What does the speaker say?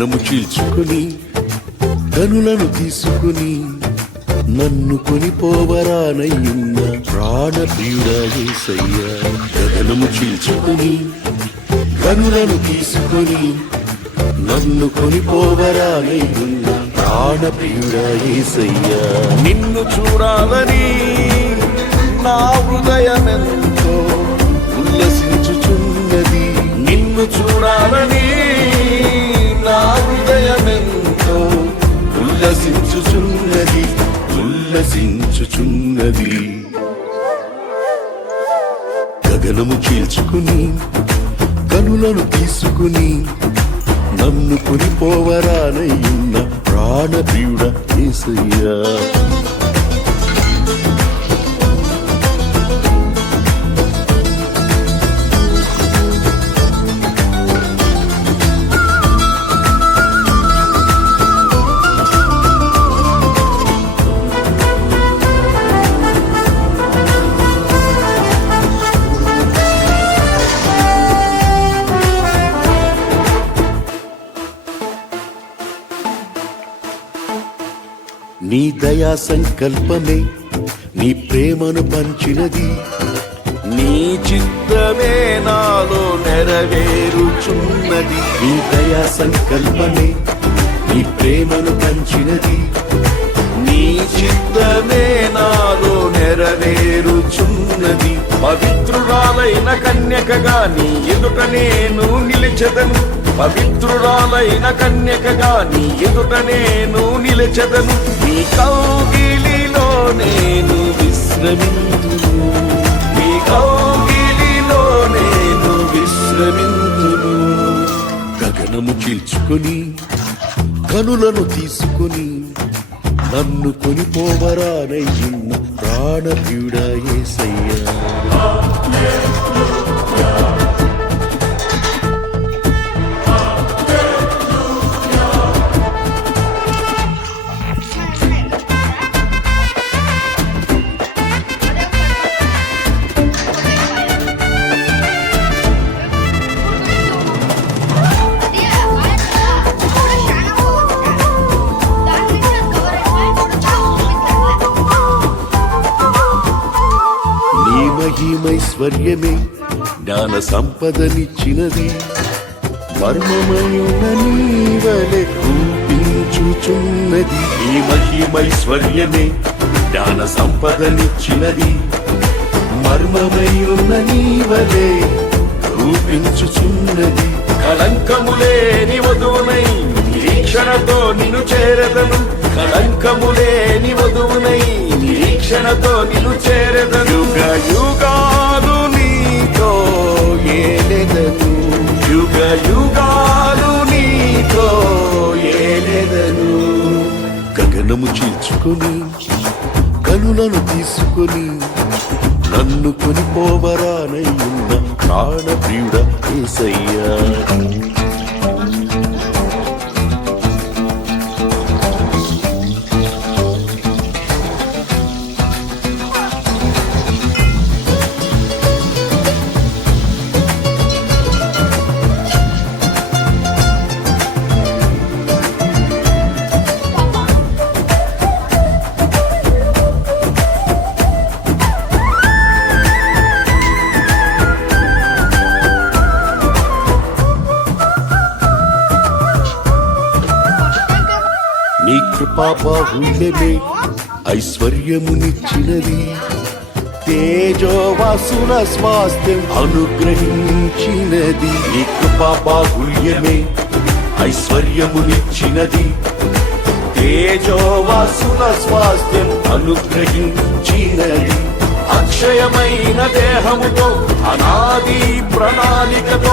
గగనము చీల్చుకుని గనులను తీసుకుని నన్ను కొనిపోవరానయ్యున్న ప్రాణప్రియుడా యేసయ్యా. గగనము చీల్చుకుని గనులను తీసుకుని నన్ను కొనిపోవరానయ్యున్న ప్రాణప్రియుడా యేసయ్యా. నిన్ను చూడాలని నా హృదయమెంతో ఉల్లసించుచున్నది. నిన్ను చూడాలని నా హృదయమెంతో ఉల్లసించుచున్నది ఉల్లసించుచున్నది. గగనము చీల్చుకుని కనులను తీసుకుని నన్ను కొనిపోవరానయ్యున్న ప్రాణప్రియుడా యేసయ్యా. నీ దయా సంకల్పమే నీ ప్రేమను పంచినది. నీ చిత్తమే నాలో నెరవేరుచున్నది. నీ దయా సంకల్పమే నీ ప్రేమను పంచినది. నీ చిత్తమే నాలో నెరవేరుచున్నది. పవిత్రురాలైన కన్యకగా నీ ఎదుట నేను నిలిచెదను. పవిత్రురాలైన కన్యకగా నీ ఎదుట నేను నిలిచెదను. నీ కౌగిలిలో నేను విశ్రమింతును. నీ కౌగిలిలో నేను విశ్రమింతును. గగనము చీల్చుకొని కనులను తీసుకొని నన్ను కొనిపోవరానయ్యున్న ప్రాణప్రియుడా యేసయ్యా. మహిమైశ్వర్యమే జ్ఞాన సంపదనిచ్చినది. మర్మమయున నీవలె రూపించుచున్నది. ఈ మహిమైశ్వర్యమే జ్ఞాన సంపదనిచ్చినది. మర్మమయున నీవలె రూపించుచున్నది. కళంకములేని వధువునై నిరీక్షణతో నిన్ను చేరదను. కళంకములేని వధువునై నిరీక్షణతో నిన్ను చేరదను. యుగ యుగాలు నీతో ఏలెదను. యుగ యుగాలు నీతో ఏలెదను. గగనము చీల్చుకొని కనులను తీసుకొని నన్ను కొనిపోవరానయ్యున్న ప్రాణప్రియుడా యేసయ్యా. నీ కృపాబాహుళ్యమే ఐశ్వర్యమునిచ్చినది. తేజోవాసుల స్వాస్థ్యం అనుగ్రహించినది. నీ కృపాబాహుళ్యమే ఐశ్వర్యమునిచ్చినది. తేజోవాసుల స్వాస్థ్యం అనుగ్రహించినది. అక్షయమైన దేహముతో అనాది ప్రణాళికతో